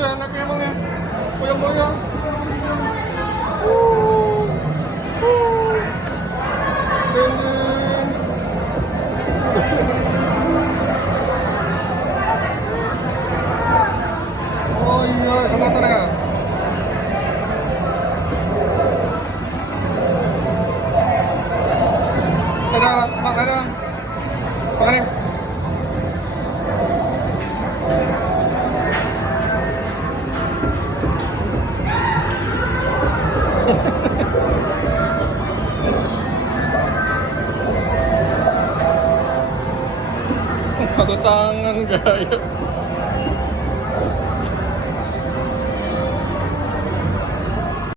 itu ya anaknya emang ya. Boyong-boyong. Ding, ding. Oh iya, sama motor ya. Dadah, Bang, dadah. Bang, satu tangan gaya.